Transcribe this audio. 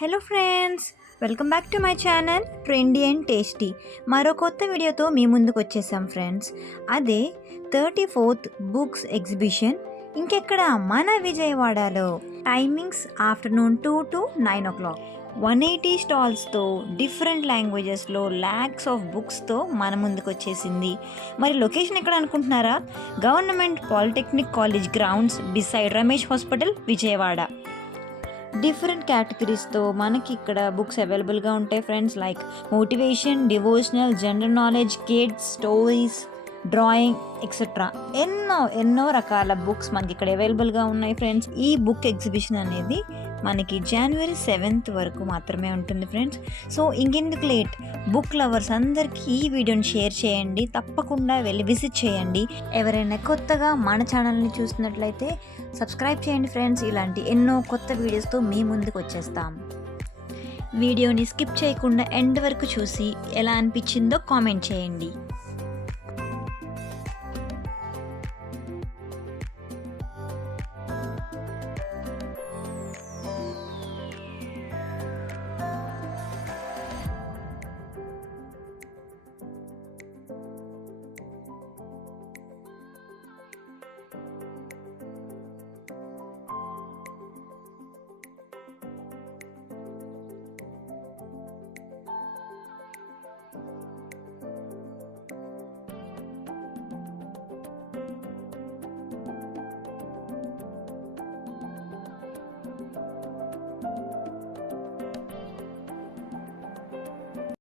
Hello friends, welcome back to my channel trendy and tasty. మరో కొత్త వీడియోతో మీ ముందుకు వచ్చేసాం ఫ్రెండ్స్. అదే 34th బుక్స్ ఎగ్జిబిషన్ ఇంకెక్కడ మన విజయవాడలో. Timings afternoon 2 to 9 o'clock. 180 స్టాల్స్తో డిఫరెంట్ లాంగ్వేజెస్లో ల్యాక్స్ ఆఫ్ బుక్స్తో మన ముందుకు వచ్చేసింది. మరి లొకేషన్ ఎక్కడ అనుకుంటున్నారా? Government polytechnic college grounds beside Ramesh hospital, Vijayawada. Different కేటగిరీస్తో మనకి ఇక్కడ బుక్స్ అవైలబుల్గా ఉంటాయి friends. Like motivation, devotional, general knowledge, kids, stories, drawing etcetera ఎన్నో రకాల బుక్స్ మనకి ఇక్కడ అవైలబుల్గా ఉన్నాయి ఫ్రెండ్స్. ఈ బుక్ ఎగ్జిబిషన్ అనేది మనకి January 7th వరకు మాత్రమే ఉంటుంది ఫ్రెండ్స్. సో ఇంకెందుకు లేట్, బుక్ లవర్స్ అందరికీ ఈ వీడియోని షేర్ చేయండి, తప్పకుండా వెళ్ళి విజిట్ చేయండి. ఎవరైనా కొత్తగా మన ఛానల్ని చూస్తున్నట్లయితే సబ్స్క్రైబ్ చేయండి ఫ్రెండ్స్. ఇలాంటి ఎన్నో కొత్త వీడియోస్తో మీ ముందుకు వచ్చేస్తాం. వీడియోని స్కిప్ చేయకుండా ఎండ్ వరకు చూసి ఎలా అనిపించిందో కామెంట్ చేయండి.